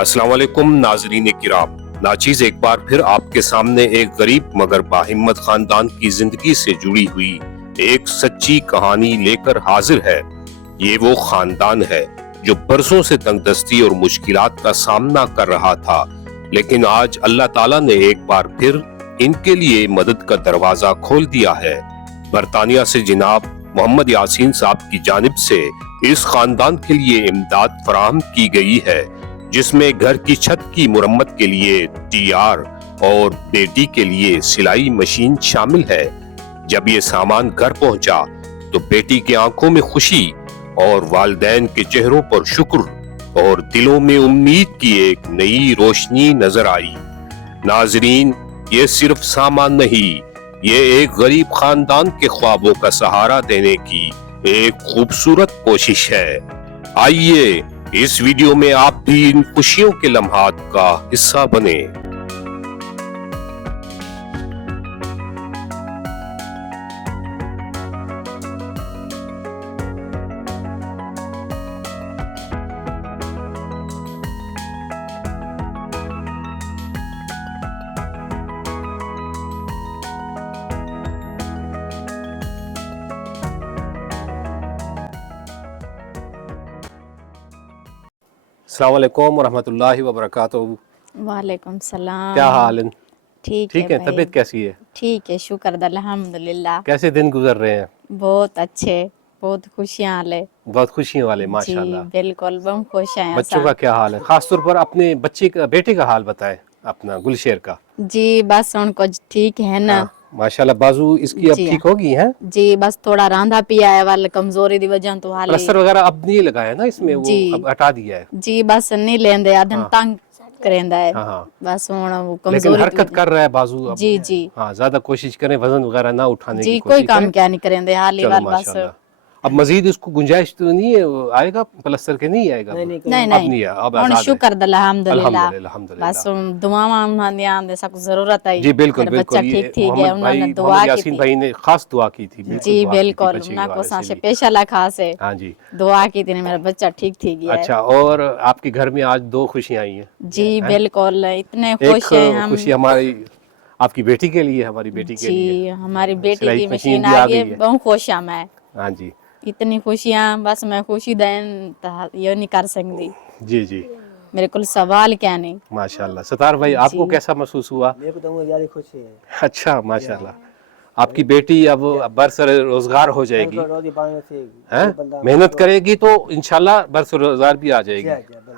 अस्सलाम वालेकुम नाजरीन किराम। नाचीज एक बार फिर आपके सामने एक गरीब मगर बाहिम्मत खानदान की जिंदगी से जुड़ी हुई एक सच्ची कहानी लेकर हाजिर है। ये वो खानदान है जो बरसों से तंगदस्ती और मुश्किलात का सामना कर रहा था, लेकिन आज अल्लाह ताला ने एक बार फिर इनके लिए मदद का दरवाजा खोल दिया है। बरतानिया से जनाब मोहम्मद यासीन साहब की जानिब से इस खानदान के लिए इमदाद फराहम की गई है, जिसमें घर की छत की मुरम्मत के लिए टीआर और बेटी के लिए सिलाई मशीन शामिल है। जब ये सामान घर पहुंचा तो बेटी की आंखों में खुशी और वालिदैन के चेहरों पर शुक्र और दिलों में उम्मीद की एक नई रोशनी नजर आई। नाजरीन, ये सिर्फ सामान नहीं, ये एक गरीब खानदान के ख्वाबों का सहारा देने की एक खूबसूरत कोशिश है। आइए इस वीडियो में आप भी इन खुशियों के लम्हात का हिस्सा बने। अस्सलाम वालेकुम रहमतुल्लाहि व बरकातहू। वालेकुम सलाम। क्या हाल है? ठीक है भाई। तबीयत कैसी है? ठीक है, शुक्र अल्हम्दुलिल्लाह। कैसे दिन गुजर रहे हैं? बहुत अच्छे, बहुत खुशियां वाले। बहुत खुशियों वाले जी माशाल्लाह। बिल्कुल, बहुत खुश हैं। बच्चों का क्या हाल है? खास तौर पर अपने बेटे का हाल बताएं, अपना गुलशेर का। जी बस उनको ठीक है ना। हाँ, माशाल्लाह बाजू इसकी अब जी ठीक होगी हैं? जी बस थोड़ा रांधा पिया है वाले कमजोरी दी वजह तो हाल प्लास्टर वगैरह अब नहीं लगाया ना इसमें, वो जी अब हटा दिया है। जी बस नहीं लेंदे आधन हाँ। तंग करेंदा है। हाँ हाँ, बस हुन वो लेकिन कमजोरी हरकत कर रहा है बाजू अब। जी जी हाँ, ज्यादा कोशिश करें, वजन वगैरह ना उठाने जी की कोई कोशिश काम करें। क्या नहीं करेंदे हाल ही चलो वाल बस। माशाल्लाह। अब मजीद उसको गुंजाइश तो नहीं है, वो आएगा प्लास्टर के नहीं आएगा? नहीं अब नहीं है, अब हुन आजाद है। शुक्र अल्हम्दुलिल्लाह। अल्हम्दुलिल्लाह बस दुआवां उन्हां दे सब जरूरत है। जी बिल्कुल मेरा बिल्कुल। बच्चा ये ठीक थी गया, मोहम्मद उन्होंने भाई, दुआ मोहम्मद की यासीन थी। भाई ने खास दुआ की थी। बिल्कुल जी दुआ की थी बिल्कुल, बच्चे के उन्हें को हवाले से सांसे भी। पेशा लखा से हाँ जी। दुआ की थी, मेरा बच्चा ठीक थी गया है। अच्छा, और आपके घर में आज दो खुशियां आई हैं? जी बिल्कुल, इतने एक खुश हैं हम। खुशी हमारी आपकी बेटी के लिए, हमारी बेटी के लिए जी हमारी बेटी सिलाई की मशीन मशीन भी आ आ गई है, गई है। बहुत खुश हूं मैं। हाँ जी इतनी खुशियां बस मैं खुशी देन ये नहीं कर सकती। जी जी, मेरे को सवाल क्या नहीं। माशाल्लाह। सतार भाई, आपको जी। कैसा महसूस हुआ? मेरे को तो वो ज्यादा खुशी है। अच्छा माशाल्लाह। आपकी बेटी अब बरसर रोजगार हो जाएगी, बिल्कुल, रोटी पानी से हैं? बंदा मेहनत करेगी तो इंशाल्लाह बरसर रोजगार भी आ जाएगी,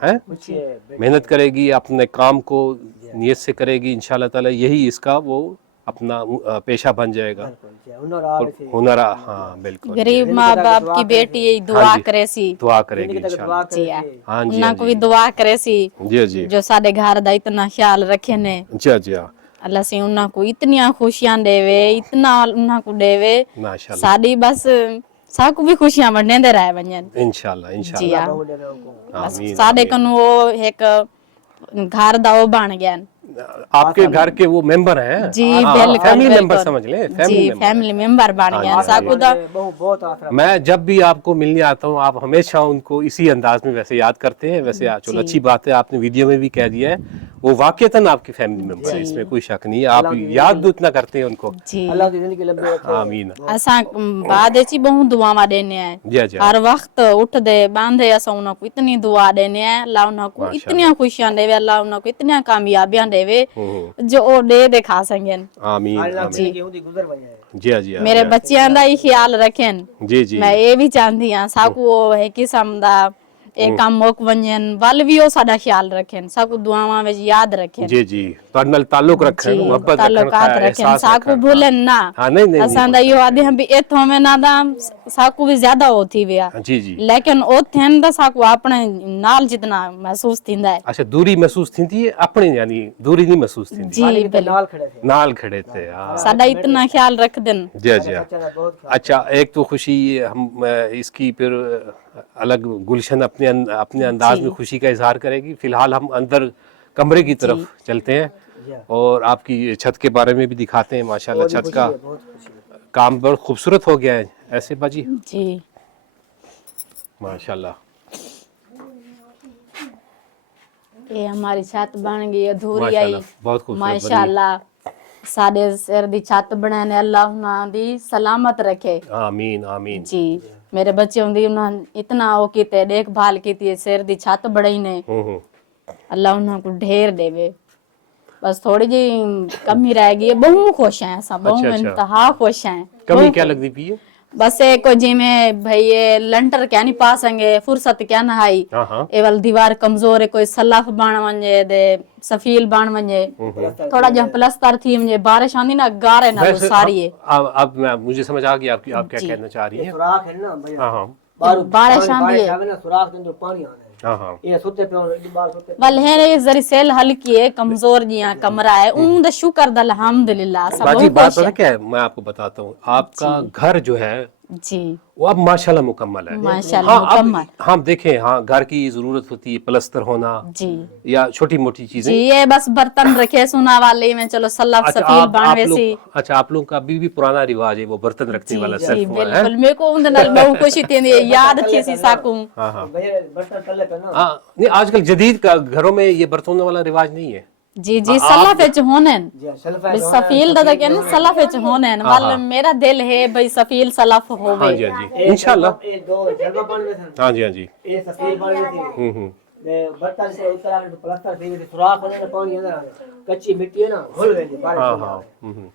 हैं? खुशी है। मेहनत करेगी, अपने काम को नियत से करेगी, इंशाल्लाह ताला यही इसका वो अपना पेशा बन जाएगा। हुनर आ रहे थे। हुनर हाँ बिल्कुल। गरीब माँ बाप की बेटी यही दुआ हाँ जी, करे सी। दुआ करेगी जिंदगी तक इंशाल्लाह। दुआ जी करे हाँ। थे। हाँ जी उन्हें हाँ को भी जी दुआ करे सी जी जी जो साडे घर दा इतना ख्याल रखे ने। जी जी हाँ, अल्लाह से उन्हें को इतनी खुशियां देवे, इतना उन्हें को देवे माशाल्लाह। साडी बस साकू भी खुशियां बढ़ने रहे वंजन। इंशाल्लाह जी इंशाल्लाह। हाँ, बहु ने को बस आमीन साडे आमीन। कन वो एक घर दा वो बन गया। आपके घर के वो मेंबर हैं? जी हाँ, बिल्कुल फैमिली मेंबर बिल्कुल। समझ लें, जी फैमिली मेंबर। फैमिली मेंबर बन हाँ गया जी, साकू दा। बहुत आसरा। मैं जब भी आपको मिलने आता हूँ, आप हमेशा उनको इसी अंदाज में वैसे याद करते हैं। वैसे चलो जी। अच्छी बात है, आपने वीडियो में भी कह दिया है वो वाकईतन आपकी फैमिली मेंबर है, जी। इसमें कोई शक नहीं है। आप याद इतना करते हैं उनको। जी अल्लाह की जिंदगी लंबी रखे। आमीन। असा बाद ची बहुत दुआवा देने हैं। जी जी हर वक्त उठ दे बांधे असा उन्हें को इतनी दुआ देने हैं, अल्लाह उन्हें को इतनी खुशियां देवे, अल्लाह उन्हें को इतनी कामयाबियां देवे जो ओ दे दिखा सकें। आमीन अल्लाह आमीन। की जिंदगी गुजर बन जाए। जी जी हाँ, मेरे जी बच्चियां दा ही ख्याल रखें। जी जी मैं ये भी चाहती हां साकू वो है किस्म दा एक काम मुक वंजन वल भी ओ साडा ख्याल रखें, साकू दुआवां में याद रखें। जी जी, पर ताल्लुक रखें, जी मोहब्बत रखें, ताल्लुकात रखें, एहसास साकू रखें। भूलन ना। हाँ नहीं नहीं असां दा यो आदे हम भी एथो में ना दा साकू भी ज्यादा होती विया, जी जी। लेकिन ओ थेन दा साकू अपने नाल जितना महसूस थींदा है। अच्छा, दूरी महसूस थी थी अपने, यानी दूरी नहीं महसूस थी थी। जी बिल्कुल, नाल खड़े थे। नाल खड़े थे। हाँ साडा इतना ख्याल रख देन। जी जी हाँ। बच्चा का बहुत अच्छा, एक तो खुशी हम इसकी फिर अलग गुलशन अपने अंदाज जी। में खुशी का इजहार करेगी। फिलहाल हम अंदर कमरे की तरफ चलते हैं और आपकी छत के बारे में भी दिखाते हैं। माशाल्लाह छत का बहुत खुशी है। काम बहुत खूबसूरत हो गया है ऐसे बाजी, जी माशाल्लाह। ਇਹ ਹਮਾਰੀ ਛੱਤ ਬਣ ਗਈ ਅਧੂਰੀ ਆਈ माशाल्लाह बहुत खूबसूरत बनी है। ਮਾਸ਼ਾਅੱਲਾ ਸਾਡੇ ਸਿਰ ਦੀ ਛੱਤ ਬਣਾਣੇ ਅੱਲਾਹ ਉਹਨਾਂ ਦੀ ਸਲਾਮਤ ਰੱਖੇ आमीन आमीन। ਜੀ ਮੇਰੇ ਬੱਚੇ ਹੁੰਦੀ ਉਹਨਾਂ ਇਤਨਾ ਉਹ ਕੀਤੇ ਦੇਖਭਾਲ ਕੀਤੀ ਸਿਰ ਦੀ ਛੱਤ ਬੜਾਈ ਨੇ ਅੱਲਾਹ ਉਹਨਾਂ ਨੂੰ ਢੇਰ ਦੇਵੇ ਬਸ ਥੋੜੀ ਜੀ ਕਮੀ ਰਹਿ ਗਈ ਹੈ ਬਹੁਤ ਖੁਸ਼ ਹੈ ਸਭ ਬਹੁਤ अच्छा, अच्छा। ਇੰਤਹਾ ਖੁਸ਼ ਹੈ कमी क्या लगती पी है? ਬਸ ਇਹ ਕੋ ਜਿਵੇਂ ਭਈ ਇਹ ਲੰਟਰ ਕਿਆ ਨਹੀਂ ਪਾ ਸੰਗੇ ਫੁਰਸਤ ਕਿਆ ਨਾ ਆਈ हाँ हाँ ਇਹ ਵਾਲ ਦੀਵਾਰ ਕਮਜ਼ੋਰ ਹੈ ਕੋਈ ਸਲਫ ਬਣ ਵੰਜੇ ਦੇ ਸਫੀਲ ਬਣ ਵੰਜੇ ਥੋੜਾ ਜਿਹਾ ਪਲਸਤਰ ਥੀ ਵੰਜੇ ਬਾਰਿਸ਼ ਆਂਦੀ ना गारे ना वैसे सारी है अब मुझे समझ आ गया आप क्या कहना चाह रही हैं। सुराख है ना भैया, हाँ हाँ बाहर बारिश पानी- आंदी है। बारिश आवे ना, सुराख के अंदर पानी आना है। हाँ हाँ ये सुते पे बाहर सुते पे वल है रे जरी सेल हल्की है कमजोर जिया कमरा है उन द शुक्र द अल्हम्दुलिल्लाह सब बाजी बहुत बात खुश पता है क्या है, मैं आपको बताता हूँ। आपका घर जो है जी वो अब माशाल्लाह मुकम्मल है। माशाल्लाह हाँ अब मुकम्मल हम देखें, हाँ घर की जरूरत होती है प्लस्तर होना जी या छोटी मोटी चीजें। जी ये बस बर्तन रखे सुना वाले में चलो सल्लफ अच्छा सफील आप बनवे सी लोग अच्छा आप लोगों का अभी भी पुराना रिवाज है वो बर्तन रखने वाला जी सेल्फ वाला है। बिल्कुल मेरे को उन नल बहुत खुशी थी याद थी सी साकू हाँ हाँ भैया बर्तन तले पे ना हाँ नहीं आजकल जदीद का घरों में ये बर्तनों वाला रिवाज नहीं है। जी जी सल्लफ विच होने जी सल्फा बस सफील दा के ना सल्लफ विच होने वल मेरा दिल है भाई सफील सल्लफ हाँ होवे जी हाँ जी इंशाल्लाह। ये दो जलवा पानी में था, हाँ जी हाँ जी ये सफेद पानी में थी। ने बर्तन से उतरा के प्लास्टर से सुराख होने ना पानी अंदर आ गया। कच्ची मिट्टी है ना घुल गई बारिश हाँ में। हाँ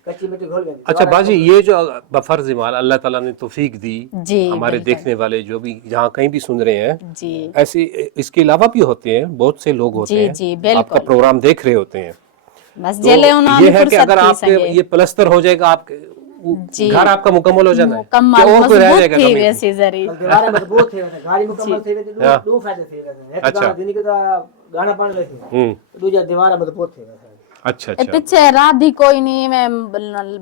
कच्ची मिट्टी घुल गई। अच्छा बाजी ये जो बफर्ज माल अल्लाह ताला ने तौफीक दी जी हमारे देखने वाले जो भी जहाँ कहीं भी सुन रहे हैं जी ऐसे इसके अलावा भी होते हैं, बहुत से लोग होते जी हैं जी आपका बिल्कुल प्रोग्राम देख रहे होते हैं। बस तो जेले उन्होंने ये है कि फुर्सत अगर की आपके संगे ये प्लस्तर हो जाएगा आपके जी घर आपका मुकम्मल हो जाना है मुकम्मल कि और कोई रह मजबूत जाएगा थी कमी? वैसी जरी दीवारें मजबूत थे वैसे गाड़ी मुकम्मल थी वैसे हाँ। दो फायदे थे वैसे। एक अच्छा। गाना दिन के गाना पानी वैसे दूजा दीवारें मजबूत थे वैसे। अच्छा ए अच्छा पिछे रात दी कोई नहीं मैं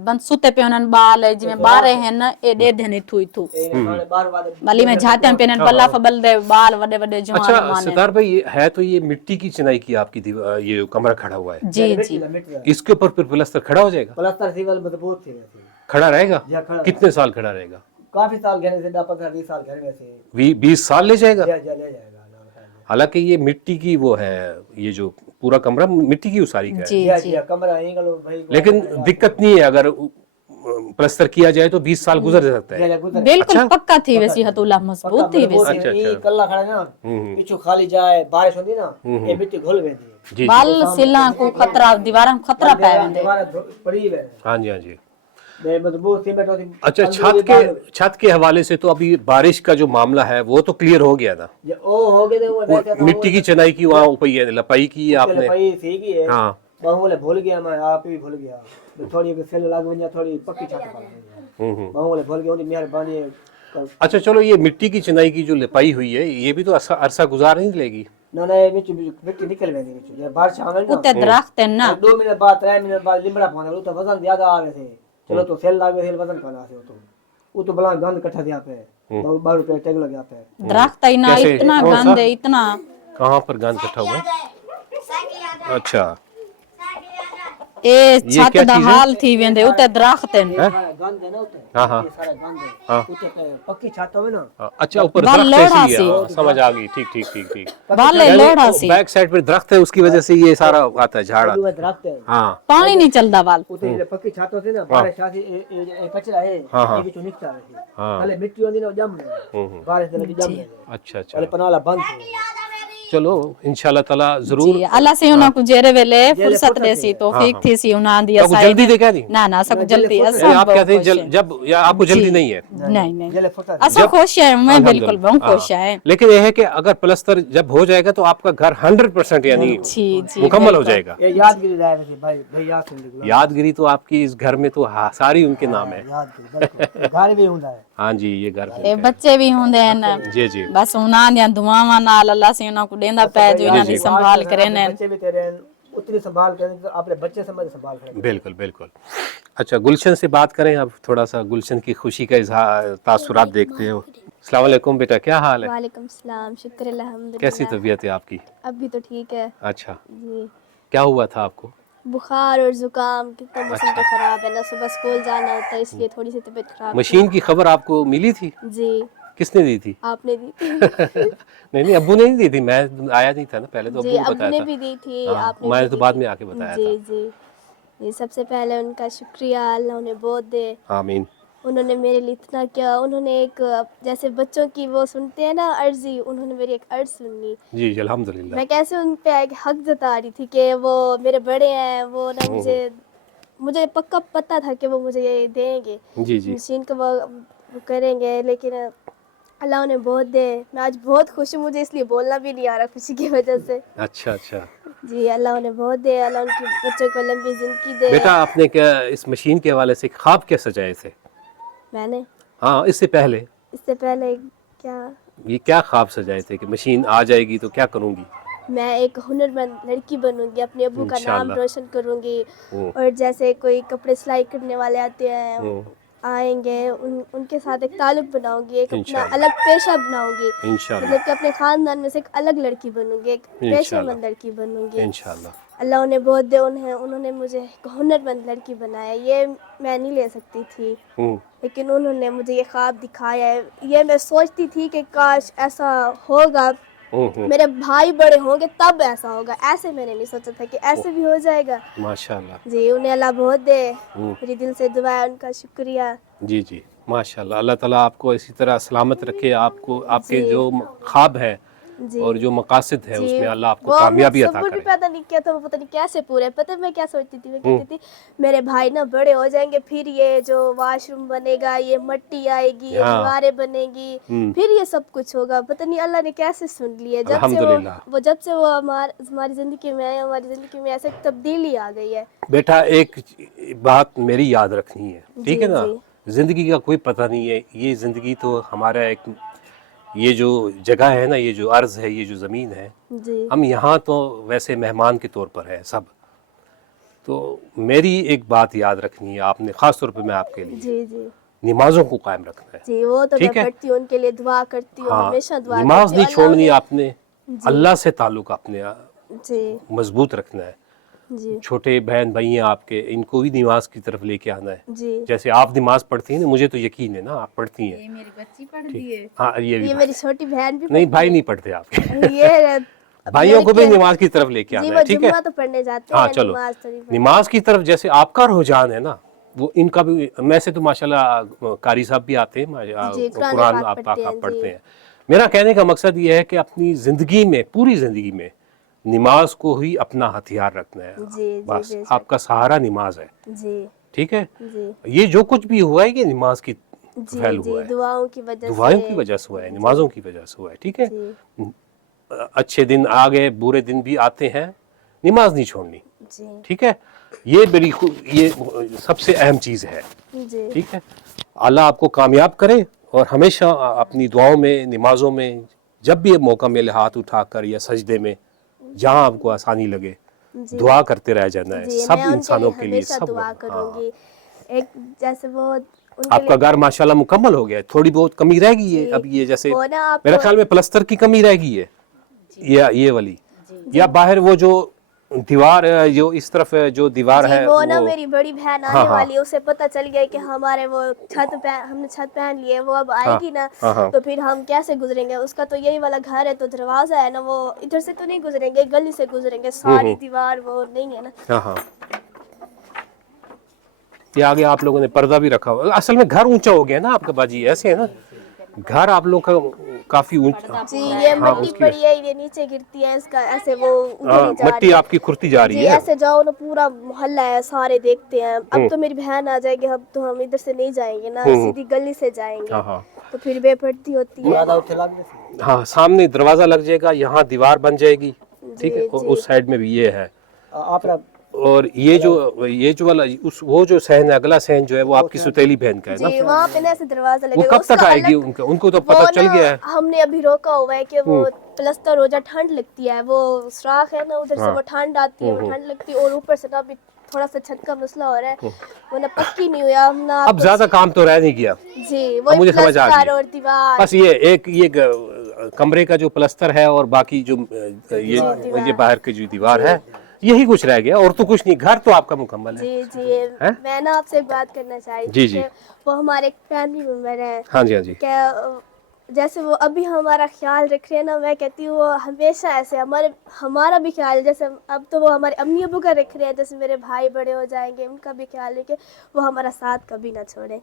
बंद सुते पे उन्हन बाल है जिਵੇਂ बारे हैं ना ए दे देने थू थू ये गाने बार बार बली में जाते हैं पेनन बल्ला फबल दे बाल वडे वडे जवान अच्छा माने सितार भाई ये है तो ये मिट्टी की चिनाई की आपकी ये कमरा खड़ा हुआ है जी जी इसके ऊपर फिर प्लस्तर खड़ा हो जाएगा, प्लास्टर थी वाले मजबूत थे वैसे। खड़ा रहेगा जी, खड़ा कितने साल खड़ा रहेगा? काफी साल गहने से 10-15 साल गहने वैसे 20 साल ले जाएगा। ले जाएगा। हालांकि ये मिट्टी की वो है, ये जो पूरा कमरा मिट्टी की उसारी का है, जी जी जी जी कमरा यहीं का लो भाई। लेकिन दिक्कत नहीं है अगर प्लस्तर किया जाए तो 20 साल गुजर सकता है। बिल्कुल पक्का थी वैसी हतुल्ला मजबूत थी वैसी अच्छा, ये अच्छा। कल्ला खड़ा ना पीछू खाली जाए बारिश होती ना ये मिट्टी घुल गई थी। जी बाल सिला को खतरा दीवारां खतरा पै वेंदे दीवारें पड़ी है हाँ जी हाँ जी। बे मजबूत सीमेंट होती। अच्छा छत के हवाले से तो अभी बारिश का जो मामला है वो तो क्लियर हो गया था। ये ओ हो गए थे वो वो वैसे मिट्टी की चिनाई की वहाँ उपई है, लपाई की है आपने? भाई ठीक ही है। हाँ बहुले भूल गया मैं आप भी भूल गया थोड़ी सेल लाग वञा थोड़ी पक्की छत पा बहुले भूल गया उनकी मेहरबानी है। अच्छा चलो ये मिट्टी की चिनाई की जो लिपाई हुई है ये भी तो अरसा गुजार नहीं लेगी। ना ना विच मिट्टी निकल गई थी ये बारिश आवे ना उते दरख्त है ना 2 मिनट बाद 3 मिनट बाद लिमड़ा पाना तो वजन ज्यादा आवे थे। चलो तो सेल लागे सेल वजन करना से वो तो बला गंद इकट्ठा दिया पे 12 रुपए टैग लग गया पे दरख्त है ना कैसे? इतना कौन सा? गंद है इतना कहाँ पर गंद इकट्ठा हुआ है? अच्छा ए छत क्या दा चीज़ है? हाल थी वेंदे उते दरख्त है गंद है ना उते हाँ हाँ ये सारा गंद है हाँ। उते पे पक्की छत होवे ना अच्छा ऊपर बाल दरख्त लोढ़ा ऐसी है, सी। हाँ, समझ आ गई ठीक ठीक ठीक ठीक। बाले लोढ़ा सी बैक साइड पे दरख्त है उसकी वजह से ये सारा आता है झाड़ आता वो दरख्त है है। हाँ पानी नहीं चलदा बाल उते ये पक्की छत होती ना बारिश आसी ये कचरा है हाँ, हाँ। ये बिचो निकता है हाँ। पहले मिट्टी होती ना जम बारिश दे लगी जम अच्छा अच्छा पहले पनाला बंद थे। चलो इंशाल्लाह ताला जरूर। जी अल्लाह से उना को जेरे वेले फुर्सत देसी तौफीक थी सी उना दिया आपको जल्दी दे क्या दी? ना ना सब जल्दी यानी असा आप कहते हैं जब या आपको जल्दी नहीं है? नहीं नहीं जले फुर्सत असा खुश है मैं बिल्कुल बहुत हाँ। खुश है लेकिन यह है कि अगर प्लस्तर जब हो जाएगा तो आपका घर 100% यानी जी जी मुकम्मल हो जाएगा। ये यादगिरी रहा है भाई भाई याद से यादगिरी तो आपकी इस घर में तो सारी उनके नाम है। यादगिरी घर भी ਹੁੰਦਾ है। हाँ जी ये घर पे ए बच्चे भी होंदे हैं जी जी बस उना दियां दुआवां नाल अल्लाह से उना को देंदा पै जो इना दी संभाल करे ने बच्चे भी तेरे उतनी संभाल करें तो अपने बच्चे समझ संभाल करें। बिल्कुल बिल्कुल। अच्छा गुलशन से बात करें अब थोड़ा सा गुलशन की खुशी का इजहार तासुरात देखते हो। अस्सलाम वालेकुम बेटा क्या हाल है? वालेकुम सलाम शुक्र अल्हम्दुलिल्लाह। कैसी तबीयत है आपकी? अभी तो ठीक है अच्छा जी। क्या हुआ था आपको? बुखार और जुकाम कितना मौसम तो खराब है ना सुबह स्कूल जाना होता है इसलिए थोड़ी सी तबीयत खराब मशीन की खबर आपको मिली थी? जी किसने दी थी? आपने दी थी। नहीं अब्बू ने नहीं दी थी, मैं आया नहीं था ना पहले, तो जी अब्बू ने अब्बू ने बताया भी था। दी थी, हाँ, आपने मैंने भी तो दी बाद थी। में आके बताया जी था। जी जी, सबसे पहले उनका शुक्रिया, अल्लाह उन्हें बहुत दे। आमीन। उन्होंने मेरे लिए इतना किया। उन्होंने एक जैसे बच्चों की वो सुनते हैं ना अर्जी, उन्होंने मेरी एक अर्ज सुनी। जी अल्हम्दुलिल्लाह। मैं कैसे उन पे एक हक जता रही थी कि वो मेरे बड़े हैं, वो ना मुझे पक्का पता था कि वो मुझे ये देंगे, जी जी मशीन का वो करेंगे, लेकिन अल्लाह उन्हें बहुत दे। मैं आज बहुत खुश हूँ, मुझे इसलिए बोलना भी नहीं आ रहा खुशी की वजह से। अच्छा अच्छा। जी अल्लाह उन्हें बहुत दे, अल्लाह उनके बच्चों को लंबी जिंदगी दे। बेटा आपने क्या इस मशीन के हवाले से ख्वाब क्या सजाए थे? मैंने हाँ इससे पहले इससे पहले क्या, ये क्या ख्वाब सजाए थे कि मशीन आ जाएगी तो क्या करूँगी? मैं एक हुनरमंद लड़की बनूंगी, अपने अब्बू का नाम इंशाल्लाह। रोशन करूंगी। हम्म, और जैसे कोई कपड़े सिलाई करने वाले आते हैं, हम्म, आएंगे, उनके साथ एक ताल्लुक बनाऊंगी, एक अपना इंशाल्लाह। अलग पेशा बनाऊंगी। इंशाल्लाह मतलब कि अपने खानदान में से एक अलग लड़की बनूंगी, एक इंशाल्लाह। पेशेमंद लड़की बनूंगी। इंशाल्लाह। अल्लाह उन्हें बहुत दे, उन्होंने मुझे एक हुनरमंद लड़की बनाया। ये मैं नहीं ले सकती थी, लेकिन उन्होंने मुझे ये ख्वाब दिखाया है। ये मैं सोचती थी कि काश ऐसा होगा, मेरे भाई बड़े होंगे तब ऐसा होगा, ऐसे मैंने नहीं सोचा था कि ऐसे भी हो जाएगा। माशाल्लाह। जी उन्हें अल्लाह बहुत दे, मेरी दिल से दुआ है, उनका शुक्रिया। जी जी माशाल्लाह। अल्लाह ताला आपको इसी तरह सलामत रखे, आपको आपके जी। जो ख्वाब है जी और जो मकासद है जी, उसमें अल्लाह आपको वो कामयाबी मैं अता सब्र भी करे। पैदा नहीं किया था, वो पता नहीं कैसे पूरे। पता है मैं क्या सोचती थी? मैं कहती थी मेरे भाई ना बड़े हो जाएंगे, फिर ये जो वॉशरूम बनेगा, ये मिट्टी आएगी, ये हाँ। दीवारें बनेगी, फिर ये सब कुछ होगा। पता नहीं अल्लाह ने कैसे सुन लिया। अल्हम्दुलिल्लाह। जब से वो हमारी जिंदगी में आए, हमारी जिंदगी में ऐसे तब्दीली आ गई है। बेटा एक बात मेरी याद रखनी है, ठीक है ना? जी। जिंदगी का कोई पता नहीं है, ये जिंदगी तो हमारा एक, ये जो जगह है ना, ये जो अर्ज है, ये जो ज़मीन है, जी हम यहाँ तो वैसे मेहमान के तौर पर है सब। तो मेरी एक बात याद रखनी है आपने, ख़ास तौर पे मैं आपके लिए, जी जी नमाजों को कायम रखना है। जी, वो तो मैं ठीक है? पढ़ती हूँ, उनके लिए दुआ करती हूँ, हाँ, हमेशा दुआ नमाज करती हूँ। नहीं छोड़नी आपने, जी। अल्लाह से ताल्लुक़ अपने जी मजबूत रखना है। जी छोटे बहन भाई हैं आपके, इनको भी नमाज की तरफ लेके आना है। जी। जैसे आप नमाज पढ़ती हैं ना, मुझे तो यकीन है ना आप पढ़ती हैं। ये मेरी बच्ची पढ़ती है। हाँ ये भी ये मेरी छोटी बहन भी नहीं, भाई नहीं पढ़ते आपके। ये भाइयों को भी लड़के- नमाज की तरफ लेके जी आना वो है, ठीक है? जुम्मा तो पढ़ने जाते हाँ हैं, चलो, नमाज तो नहीं पढ़ते। नमाज की तरफ जैसे आपका रुझान है ना, वो इनका भी। मैं से तो माशाल्लाह कारी साहब भी आते हैं, जी, कुरान कुरान पाक आप पढ़ते हैं, आप पढ़ते जी। हैं। मेरा कहने का मकसद ये है कि अपनी ज़िंदगी में, पूरी ज़िंदगी में नमाज को ही अपना हथियार रखना है। जी जी बस जी आपका सहारा नमाज है, जी ठीक है? जी ये जो कुछ भी हुआ है ये नमाज की जी फैल जी, हुआ है, दुआओं की वजह दुआओं से। की वजह से हुआ है, नमाजों की वजह से हुआ है, ठीक है? जी अच्छे दिन आ गए, बुरे दिन भी आते हैं, नमाज नहीं छोड़नी, जी ठीक है? ये बड़ी ये सबसे अहम चीज़ है, जी ठीक है? अल्लाह आपको कामयाब करे और हमेशा अपनी दुआओं में, नमाजों में, जब भी ये मौका मिले, हाथ उठाकर या सजदे में, जहाँ आपको आसानी लगे, जी दुआ करते रह जाना है जी, सब मैं उनके इंसानों लिए के लिए। हमेशा सब दुआ हाँ, करूंगी। एक जैसे वो उनके आपका घर माशाल्लाह मुकम्मल हो गया है, थोड़ी बहुत कमी रह गई है जी, अब, ये जैसे वो ना आप मेरे ख्याल में प्लस्तर की कमी रह गई है, या ये वाली, या बाहर वो जो दीवार जो इस तरफ जो दीवार जी, है वो ना मेरी बड़ी बहन आने हाँ, हाँ। वाली है, उसे पता चल गया कि हमारे वो हमने छत पहन ली है, वो अब आएगी ना, हाँ, हाँ। तो फिर हम कैसे गुजरेंगे? उसका तो यही वाला घर है, तो दरवाजा है ना, वो इधर से तो नहीं गुजरेंगे, गली से गुजरेंगे, सारी दीवार वो नहीं है ना। हाँ हाँ। ये आगे आप लोगों ने पर्दा भी रखा हुआ। असल में घर ऊंचा हो गया ना आपका बाजी, ऐसे है ना, घर आप लोग का काफी ऊंचा। जी ये हाँ, मिट्टी उसकी पड़ी है, ये नीचे गिरती है, इसका ऐसे वो ऊपर ही जा मिट्टी रही है। आपकी खुरती जा रही जी है। ऐसे जाओ ना, पूरा मोहल्ला है, सारे देखते हैं। अब तो मेरी बहन आ जाएगी, अब तो हम इधर से नहीं जाएंगे ना, सीधी गली से जाएंगे, हाँ हाँ तो फिर बेपड़ती होती है। ज्यादा उठे लग गए। हाँ, सामने दरवाजा लग जाएगा, यहाँ दीवार बन जाएगी, ठीक है? और जी। उस साइड में भी ये है, आपने और ये जो वाला वो जो सहन है, अगला सहन जो है वो आपकी सुतेली बहन का है ना। जी वहाँ पे ना ऐसे दरवाजा वो लगेगा। कब तक उसका आएगी? अलग- उनको तो वो पता चल ना गया है। हमने अभी रोका हुआ है कि वो प्लस्तर हो जाए, ठंड लगती है, वो सुराख है ना उधर से, वो ठंड आती है, वो ठंड लगती है, और ऊपर से ना अभी थोड़ा सा छत का मसला हो रहा है, वो ना पक्की नहीं हुआ, हम ना अब ज्यादा काम तो रह नहीं गया, जी अब वो मुझे समझ आ प्लस्तर गई। और दीवार। बस ये कमरे का जो प्लस्तर है और बाकी जो ये बाहर की जो दीवार है, यही कुछ रह गया, और तो कुछ नहीं। घर तो आपका मुकम्मल है। जी जी मैं ना आपसे एक बात करना चाह रही जी, थी जी। कि वो हमारे एक फैमिली मेंबर है, हाँ जी, हाँ जी। क्या جیسے وہ ابھی ہمارا خیال رکھ رہے ہیں نا، میں کہتی ہوں وہ ہمیشہ ایسے ہمارا بھی خیال، جیسے اب تو وہ ہمارے امی ابو کا رکھ رہے ہیں، جیسے میرے بھائی بڑے ہو جائیں گے ان کا بھی خیال رکھے، وہ ہمارا ساتھ کبھی نہ چھوڑیں.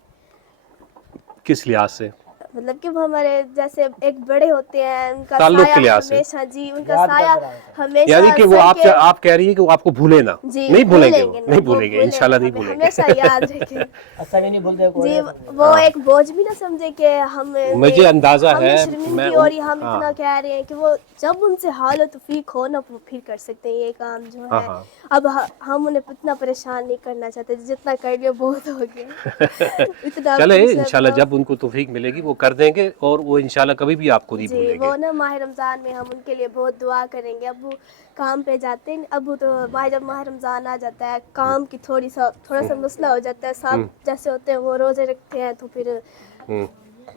کس لحاظ سے؟ مطلب کہ وہ ہمارے جیسے ایک بڑے ہوتے ہیں، ان کا تعلق کے سایہ لحاظ سے؟ ہمیشہ، جی ان کا سایہ ہمیشہ، یعنی کہ وہ آپ کہہ رہی ہیں کہ وہ آپ کو بھولے نہ؟ جی نہیں بھولیں گے، نا، نہیں بھولیں گے، انشاءاللہ نہیں بھولیں گے. ہمیشہ یاد رکھیں. اچھا بھی نہیں بھولتے جی وہ ایک بوجھ بھی نہ سمجھے کہ ہم مجھے اندازہ ہے، ہمیں میں شرمندگی اور یہ ہم اتنا کہہ رہے ہیں کہ وہ جب ان سے حال و توفیق ہو نا وہ پھر کر سکتے ہیں یہ کام جو ہے. اب ہم انہیں اتنا پریشان نہیں کرنا چاہتے، جتنا کر لیا بہت ہو گیا. اتنا چلے انشاءاللہ جب ان کو توفیق ملے گی وہ کر دیں گے، اور وہ انشاءاللہ کبھی بھی آپ کو نہیں بھولیں جی گے. وہ نا ماہ رمضان میں ہم ان کے لیے بہت دعا کریں گے. ابو کام پہ جاتے ہیں، ابو تو جب ماہ رمضان آ جاتا ہے کام کی تھوڑا سا مسئلہ ہو جاتا ہے، سب جیسے ہوتے ہیں وہ روزے رکھتے ہیں تو پھر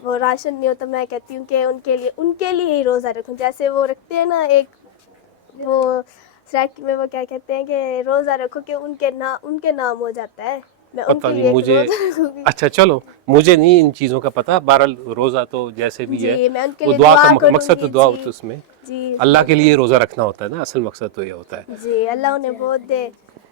وہ راشن نہیں ہوتا. میں کہتی ہوں کہ ان کے لیے ہی روزہ رکھوں، جیسے وہ رکھتے ہیں نا ایک وہ سریک میں وہ کیا کہتے ہیں کہ روزہ رکھو کہ ان کے نام ہو جاتا ہے. میں ان پتہ کے لیے نہیں ایک مجھے، روزہ رکھوں گی. اچھا چلو مجھے نہیں ان چیزوں کا پتہ. بہرحال روزہ تو جیسے بھی ہے جی میں ان کے وہ لیے دعا کا کروں مقصد تو گی. دعا جی ہوتا ہے اس میں، جی اللہ کے لیے روزہ رکھنا ہوتا ہے نا، اصل مقصد تو یہ ہوتا ہے. جی اللہ انہیں بہت دے.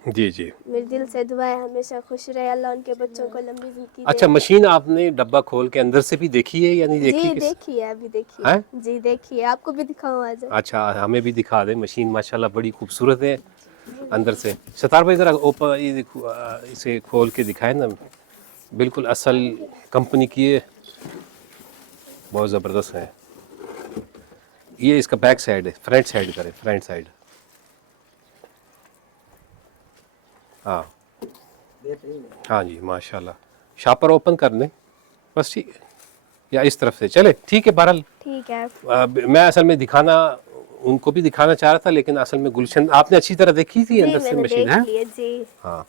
جی جی میرے دل سے دعا ہے ہمیشہ خوش رہے، اللہ ان کے بچوں کو لمبی زندگی دے. اچھا مشین آپ نے ڈبہ کھول کے اندر سے بھی دیکھی ہے یا نہیں دیکھی؟ جی دیکھیے ابھی دیکھیے. ہیں؟ جی دیکھیے آپ کو بھی دکھاؤں آج. اچھا ہمیں بھی دکھا دیں. مشین ماشاءاللہ بڑی خوبصورت ہے اندر سے. ستار بھائی ذرا اوپر یہ اسے کھول کے دکھائیں نا، بالکل اصل کمپنی کی ہے، بہت زبردست ہے. یہ اس کا بیک سائڈ ہے، فرنٹ سائڈ کرے، فرنٹ سائڈ. ہاں ہاں جی ماشاءاللہ. شاپر اوپن کر دیں بس، ٹھیک ہے، یا اس طرف سے چلے ٹھیک ہے. بہرحال ٹھیک ہے. میں اصل میں ان کو بھی دکھانا چاہ رہا تھا، لیکن اصل میں گلشن آپ نے اچھی طرح دیکھی تھی جی اندر میں سے نے مشین ہے. دیکھ لیے. جی ہاں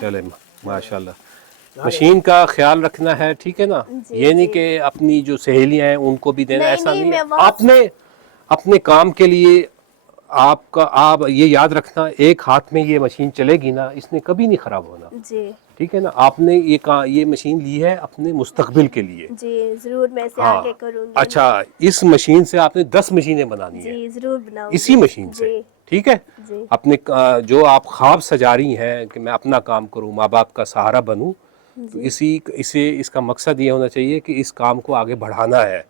چلے ماشاءاللہ. مشین کا خیال رکھنا ہے، ٹھیک ہے نا. یہ نہیں کہ اپنی جو سہیلیاں ہیں ان کو بھی دینا، ایسا نہیں ہے. آپ نے اپنے کام کے لیے آپ یہ یاد رکھنا، ایک ہاتھ میں یہ مشین چلے گی نا، اس نے کبھی نہیں خراب ہونا. جی ٹھیک ہے نا. آپ نے یہ مشین لی ہے اپنے مستقبل کے لیے. جی ضرور میں اسے ہاں آگے کروں گی. اچھا اس مشین سے آپ نے 10 مشینیں بنانی ہیں. جی ضرور بناؤں اسی گی. مشین سے. جی ٹھیک ہے. جی اپنے جو آپ خواب سجا رہی ہیں کہ میں اپنا کام کروں، ماں باپ کا سہارا بنوں، تو اس کا مقصد یہ ہونا چاہیے کہ اس کام کو آگے بڑھانا ہے.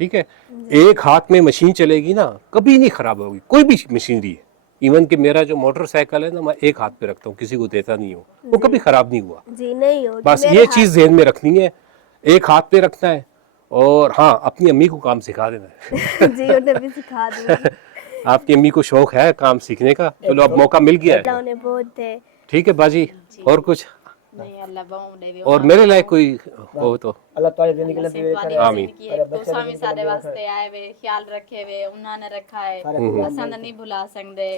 ٹھیک ہے. ایک ہاتھ میں مشین چلے گی نا کبھی نہیں خراب ہوگی کوئی بھی مشینری ہے. ایون کہ میرا جو موٹر سائیکل ہے نا میں ایک ہاتھ پہ رکھتا ہوں، کسی کو دیتا نہیں ہوں، وہ کبھی خراب نہیں ہوا. جی نہیں ہوگی. بس یہ چیز ذہن میں رکھنی ہے، ایک ہاتھ پہ رکھنا ہے. اور ہاں اپنی امی کو کام سکھا دینا ہے. جی انہیں بھی سکھا دوں گی. آپ کی امی کو شوق ہے کام سیکھنے کا، چلو اب موقع مل گیا اللہ ہے. انہیں بہت دے. ٹھیک ہے باجی. اور کچھ نہیں اللہ بہوں دے. اور میرے لائق کوئی ہو تو اللہ تعالی زندگی لمبی کرے. آمین. تو سامی سارے واسطے آئے وے، خیال رکھے وے، انہوں نے رکھا ہے، اساں نہیں بھلا سکتے.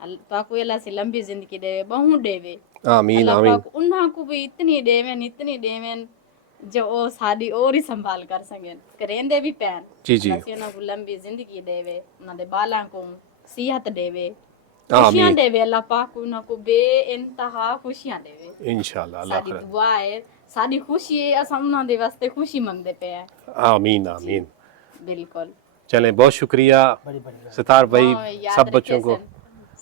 اللہ پاک اللہ سے لمبی زندگی دے، بہوں دے وے. آمین اللہ آمین. پاک انہاں کو بھی اتنی دیویں جو او ساری اور ہی سنبھال کر سکیں، کریندے بھی پین. جی جی اللہ سے انہاں کو لمبی زندگی دے وے، انہاں دے بالاں کو صحت دے وے، خوشیاں دے وے. اللہ پاک انہاں کو بے انتہا خوشیاں دے وے. انشاءاللہ. اللہ ساری خیر. دعا ہے، ساری خوشی ہے، اساں انہاں دے واسطے خوشی منگدے پے ہیں. آمین آمین. بالکل. چلیں بہت شکریہ ستار بھائی، سب بچوں کو.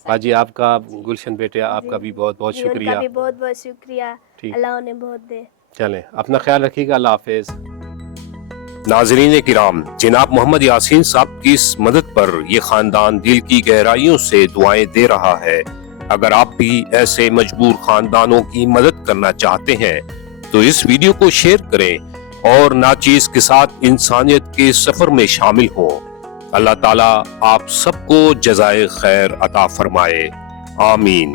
باجی آپ کا، گلشن بیٹے آپ کا بھی بہت بہت ان شکریہ. کا بھی بہت بہت شکریہ. اللہ انہیں بہت دے. چلیں اپنا خیال رکھیے گا. اللہ حافظ. ناظرین کرام، جناب محمد یاسین صاحب کی اس مدد پر یہ خاندان دل کی گہرائیوں سے دعائیں دے رہا ہے. اگر آپ بھی ایسے مجبور خاندانوں کی مدد کرنا چاہتے ہیں تو اس ویڈیو کو شیئر کریں اور ناچیز کے ساتھ انسانیت کے سفر میں شامل ہوں. اللہ تعالیٰ آپ سب کو جزائے خیر عطا فرمائے. آمین.